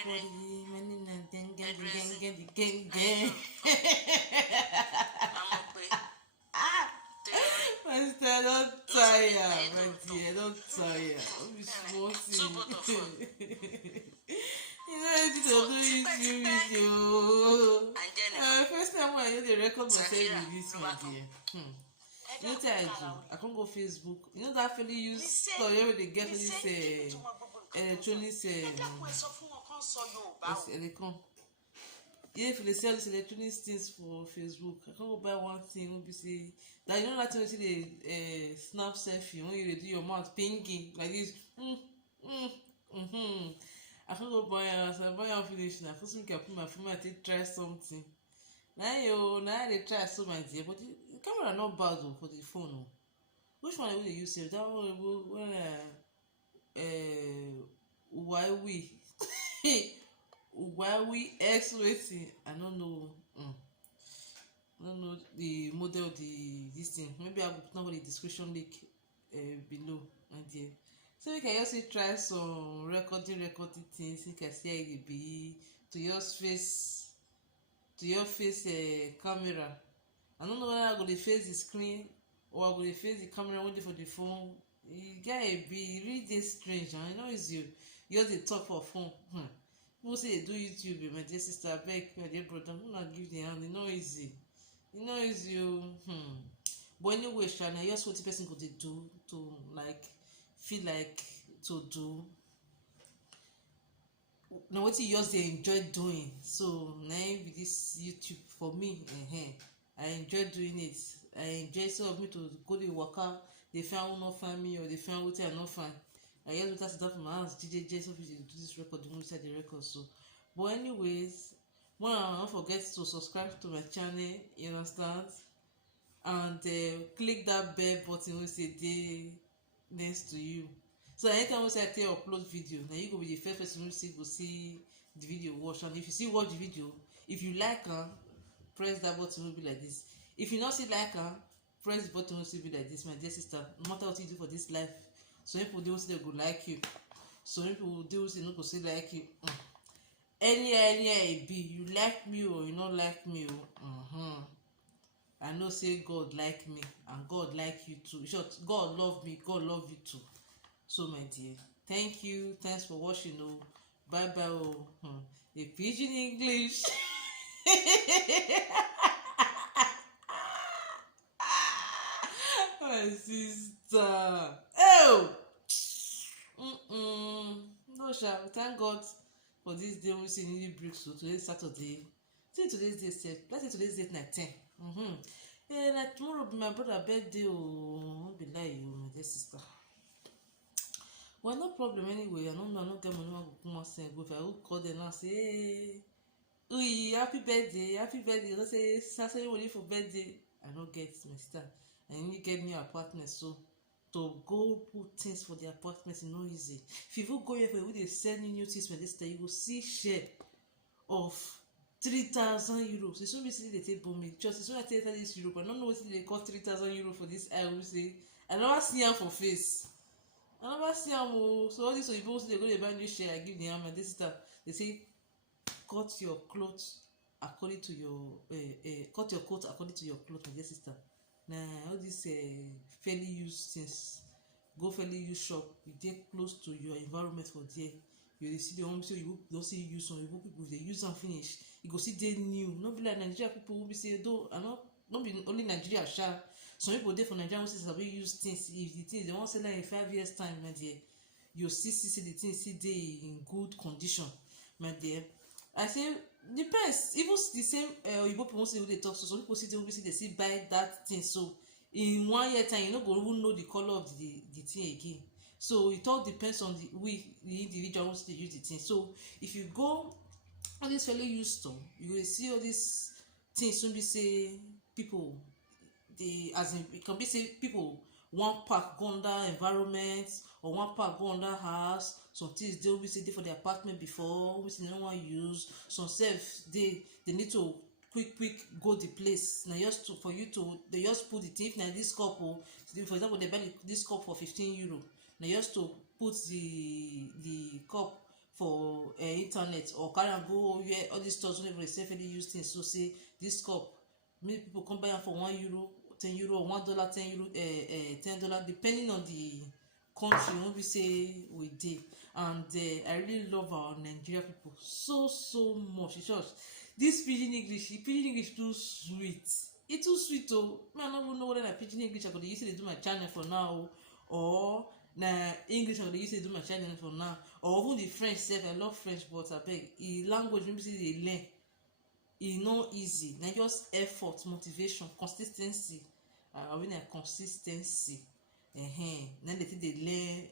everybody. Master, don't tire, my dear, don't tire. Don't be smoking. You know, I to do this video. First time I hear the record myself with this, my dear. You know what I do? I can't go Facebook. You know that fully use story where they get this electronics yeah, if they sell this electronic things for Facebook, I can't go buy one thing will be say that you know that thing see the snap selfie when you do your mouth pinking like this. I can't go buy so I buy one finish now. First make I put my phone I take try something. Now they try so my dear, but the camera not bad though for the phone. Oh. Which one will they use? That one when Huawei X waiting. I don't know. I don't know the model of this thing. Maybe I will put on the description link below, my dear. So we can also try some recording things. You can see how it be to your face camera. I don't know whether I go to face the screen or I go to face the camera waiting for the phone. You get a be really strange. I know it's you. You're the top of phone. People say they do YouTube, my dear sister, abeg, my dear brother, I'm not give the hand. It's not easy. It's not easy. But anyway, Shana, here's what the person could do to like feel like to do. Now what you just they enjoy doing. So now with this YouTube for me, I enjoy doing it. I enjoy some of me to go to work out. They find who not find me or they find what I not find. I just want to sit down from my house, DJ so to do this record, don't inside the record. So, but anyways, one don't forget to subscribe to my channel, you understand, and click that bell button which say dey next to you. So anytime we say I tell upload video, now you go be the first person who go see the video watch. And if you see watch the video, if you like press that button will be like this. If you not see like press the button will be like this, my dear sister. No matter what you do for this life. Some people they will say they go like you. Some people they will say no go say like you. Any be you like me or you not like me. I know say God like me and God like you too. Short, God love me, God love you too. So my dear, thank you. Thanks for watching. Bye bye. A pidgin English. My sister. Oh. No, sha. Thank God for this day. We see new breaks. So today's Saturday. See today's day. Let's say today's date night 10. Like tomorrow be my brother birthday. Won't be lie you, my dear sister. Well, no problem anyway. I don't get money. I go come and go. If I will call them and say, hey, oi, happy birthday. I say, Saturday only for birthday. I don't get my sister. I need to get me apartment so. To go put things for the apartment is not easy. If you go here for they send new things for this time, you will see share of 3,000 euros. It's only they take bombing. Just it's when I tell this Europe, I don't know what they cost 3,000 euros for this. I will say I never see them for face. I never see them. So all these people say they go to buy new share. I give them and this stuff. They say cut your clothes according to your cut your coat according to your clothes, my dear sister. All these fairly used things go fairly used shop, you take close to your environment for there, you see the home so you don't see use some people they use and finish you go see they new not be like Nigeria people who be say though and not be only Nigeria sha some people there for Nigeria who say sabi use things if the things they want sell like in 5 years time my dear you see the things see they in good condition my dear. I say depends even the same Igbo people say they talk so some people see they see buy that thing so in 1 year time you no go even know the color of the thing again so it all depends on the individual who dey use the thing so if you go all this fairly used store you go see all these things wey be say people dey as in it can be say people one pack go under environment or one pack go under house some things dey wey be say dey for the apartment before wey be say they no wan use some sef dey they need to quick go the place na just to for you to they just put the thing if na this cup for example they buy this cup for 15 euro na just to put the cup for internet or carry am go where all these stores wey dey sell fairly used things, so say this cup make people come buy am for €1, €10 or $1, $10, depending on the country wey be say we dey. And I really love our Nigeria people so much. It's just this pidgin English too sweet. E too sweet oh. Me I no even know whether na pidgin English I go dey use dey do my channel for now or na English I go dey use dey do my channel for now, or even the French sef. I love French, but abeg e language wey be say dey learn e no easy. Na just effort, motivation, consis ten cy. I mean consis ten cy. Na dey take dey learn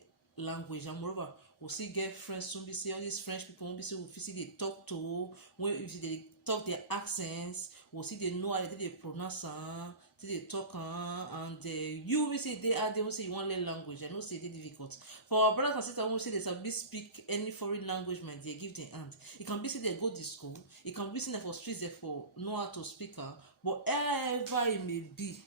language. And moreover, we still get friends wey be say all these French people wey be say we fit still dey talk to, when if dey talk their accents, we still dey know how dey take dey pronounce am, take dey talk am. And you wey say dey out there wey say you wan learn language, I know say e dey difficult. For our brothers and sisters wey say dey sabi speak any foreign language, my dear, give dem hand. E can be say dem go the school, e can be say na for streets dem for know how to speak am, but however e may be,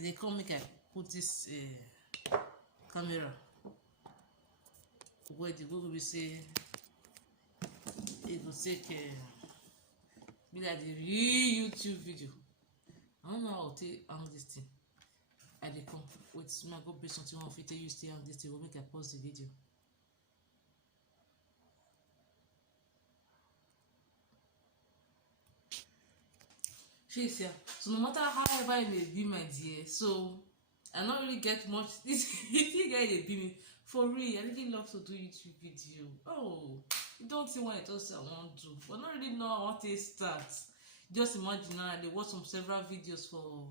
dey come make I put this camera where the go be say e go take be like the real YouTube video. I don't know how to take hang this thing. I dey come wait, make I go bring something wey I fit take use take hang this thing. Go make I pause the video. So no matter however it may be, my dear, so I not really get much. This guy dey be me for real. I really love to do YouTube video. Oh, you don't see what I just say I want to, but not really know how I want to start. Just imagine now I dey watch some several videos for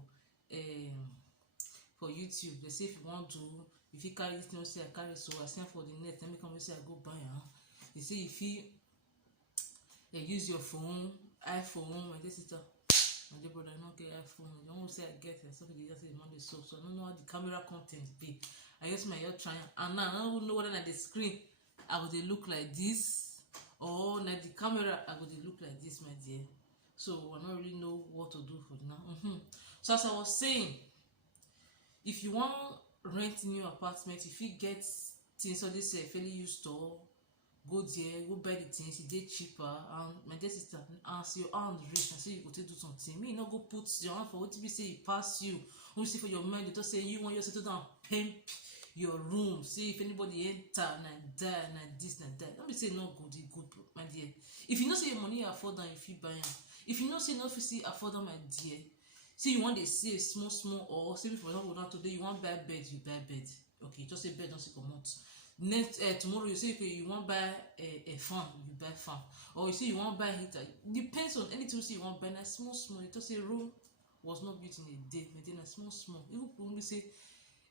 YouTube. They say if you want to, if you carry this thing, say I carry, so I send for the net. Let me come and say I go buy am. They say if you use your phone, iPhone, my dear sister. My dear brother, I don't get iPhone. You don't say I get it. So they just say the money so I don't know how the camera content be. I use my ear trying, and now I don't know whether na the screen I go dey look like this, or na the camera I go dey look like this, my dear. So I don't really know what to do for now. So as I was saying, if you want rent new apartment, if you get things on this fairly used store, go there, go buy the things, e dey cheaper. And my dear sister, as your hand reach and say you go take do something, me no go put your hand for what be say e pass you. When you say for your mind, you just say you want your settle down, pimp your room, see if anybody enter, na die, na this, na that. Don't be say no good, e good, my dear. If you know say your money afford am, if you buy am. If you know say no fit afford am, my dear, say you want to save small, or say for example now today you want buy bed, you buy bed. Okay, just say bed don't see comot. Next tomorrow you say if you want buy a fan, you buy fan. Or you say you want buy heater. Depends on anything you say you want buy. Na small. You just say Rome was not built in a day. But then small.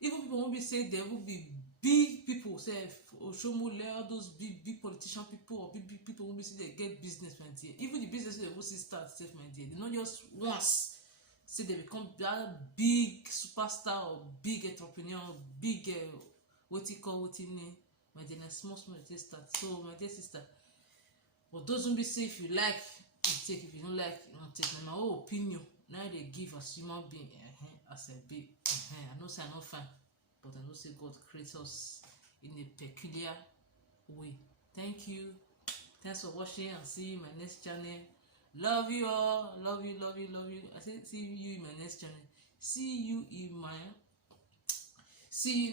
Even people won't be say there will be big people, say Oshomole, all those big politician people, or big people won't be say they get business, my dear. Even the business they will see start safe, my dear. They not just once say they become that big superstar or big entrepreneur, or big what name, my dear. Small they start. So my dear sister, but those won't be say if you like, you take. If you don't like, you don't take. My own opinion now they give as human being, as a big. I know say I not fine, but I know say God creates us in a peculiar way. Thank you. Thanks for watching, and see you in my next channel. Love you all. Love you. I say see you in my next channel. See you in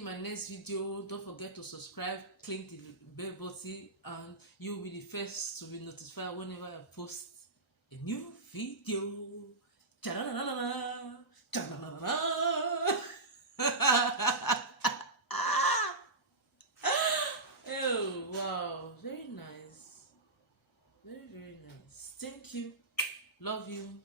my next video. Don't forget to subscribe, click the bell button, and you will be the first to be notified whenever I post a new video. Cha-la-la-la-la. Cha-la-la-la-la. Oh wow, very nice, very nice. Thank you. Love you.